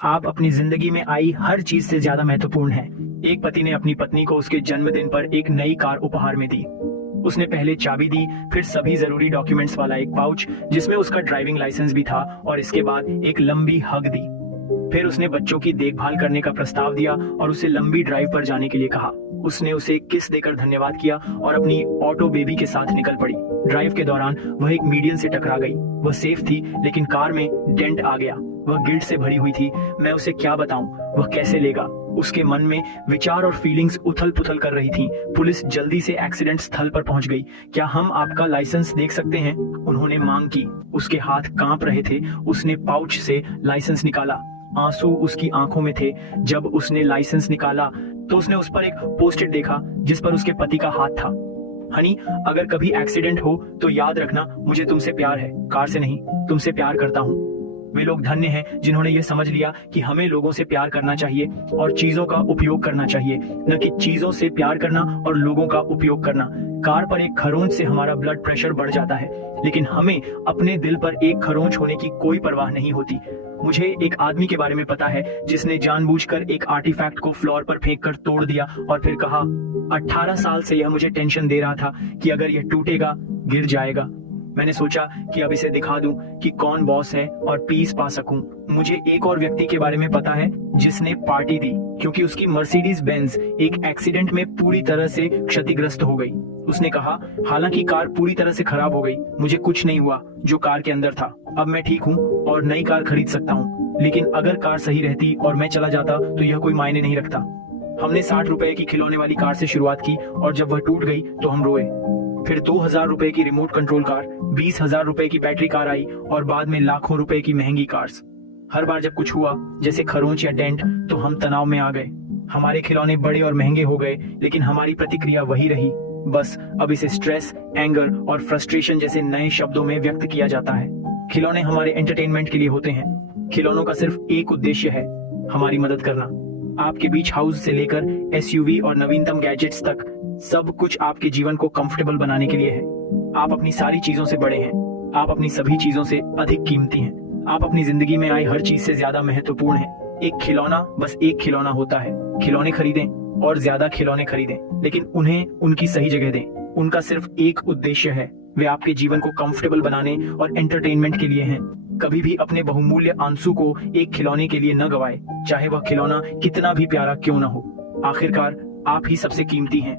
आप अपनी जिंदगी में आई हर चीज से ज्यादा महत्वपूर्ण है। एक पति ने अपनी पत्नी को उसके जन्मदिन पर एक नई कार उपहार में दी। उसने पहले चाबी दी, फिर सभी जरूरी डॉक्यूमेंट्स वाला एक पाउच जिसमें उसका ड्राइविंग लाइसेंस भी था, और इसके बाद एक लंबी हग दी। फिर उसने बच्चों की देखभाल करने का प्रस्ताव दिया और उसे लंबी ड्राइव पर जाने के लिए कहा। उसने उसे किस देकर धन्यवाद किया और अपनी ऑटो बेबी के साथ निकल पड़ी। ड्राइव के दौरान वह एक मीडियन से टकरा गई। वह सेफ थी, लेकिन कार में डेंट आ गया। वह गिल्ट से भरी हुई थी। मैं उसे क्या बताऊं, वह कैसे लेगा? उसके मन में विचार और फीलिंग्स उथल पुथल कर रही थीं। पुलिस जल्दी से एक्सीडेंट स्थल पर पहुंच गई। क्या हम आपका लाइसेंस देख सकते हैं? उन्होंने मांग की। उसके हाथ कांप रहे थे। उसने पाउच से लाइसेंस निकाला। आंसू उसकी आंखों में थे। जब उसने लाइसेंस निकाला तो उसने उस पर एक पोस्टिट देखा जिस पर उसके पति का हाथ था। हनी, अगर कभी एक्सीडेंट हो तो याद रखना, मुझे तुमसे प्यार है, कार से नहीं, तुमसे प्यार करता हूँ। वे लोग धन्य हैं जिन्होंने यह समझ लिया कि हमें लोगों से प्यार करना चाहिए और चीजों का उपयोग करना चाहिए, न कि चीजों से प्यार करना और लोगों का उपयोग करना। कार पर एक खरोंच से हमारा ब्लड प्रेशर बढ़ जाता है, लेकिन हमें अपने दिल पर एक खरोंच होने की कोई परवाह नहीं होती। मुझे एक आदमी के बारे में पता है जिसने जानबूझकर एक आर्टिफैक्ट को फ्लोर पर फेंक कर तोड़ दिया और फिर कहा, 18 साल से यह मुझे टेंशन दे रहा था कि अगर यह टूटेगा, गिर जाएगा। मैंने सोचा कि अब इसे दिखा दूं कि कौन बॉस है और पीस पा सकूं। मुझे एक और व्यक्ति के बारे में पता है जिसने पार्टी दी क्योंकि उसकी मर्सिडीज बेंज एक एक्सीडेंट में पूरी तरह से क्षतिग्रस्त हो गई। उसने कहा, हालांकि कार पूरी तरह से खराब हो गई, मुझे कुछ नहीं हुआ जो कार के अंदर था। अब मैं ठीक हूँ और नई कार खरीद सकता हूँ। लेकिन अगर कार सही रहती और मैं चला जाता तो यह कोई मायने नहीं रखता। हमने 60 रुपए की खिलौने वाली कार से शुरुआत की और जब वह टूट गई तो हम रोए। फिर 2000 रुपए की रिमोट कंट्रोल कार, 20,000 रुपए की बैटरी कार आई और बाद में लाखों रुपए की महंगी कार्स। हर बार जब कुछ हुआ, जैसे खरोंच या डेंट, तो हम तनाव में आ गए। हमारे खिलौने बड़े और महंगे हो गए, लेकिन हमारी प्रतिक्रिया वही रही। बस अब इसे स्ट्रेस, एंगर और फ्रस्ट्रेशन जैसे नए शब्दों में व्यक्त किया जाता है। खिलौने हमारे एंटरटेनमेंट के लिए होते हैं। खिलौनों का सिर्फ एक उद्देश्य है, हमारी मदद करना। आपके बीच हाउस से लेकर एसयूवी और नवीनतम गैजेट्स तक, सब कुछ आपके जीवन को कंफर्टेबल बनाने के लिए है। आप अपनी सारी चीजों से बड़े हैं। आप अपनी सभी चीजों से अधिक कीमती हैं। आप अपनी जिंदगी में आई हर चीज से ज्यादा महत्वपूर्ण हैं। एक खिलौना बस एक खिलौना होता है। खिलौने खरीदें और ज्यादा खिलौने खरीदें, लेकिन उन्हें उनकी सही जगह दें। उनका सिर्फ एक उद्देश्य है, वे आपके जीवन को कंफर्टेबल बनाने और एंटरटेनमेंट के लिए हैं। कभी भी अपने बहुमूल्य आंसू को एक खिलौने के लिए न गवाएं, चाहे वह खिलौना कितना भी प्यारा क्यों न हो। आखिरकार आप ही सबसे कीमती हैं।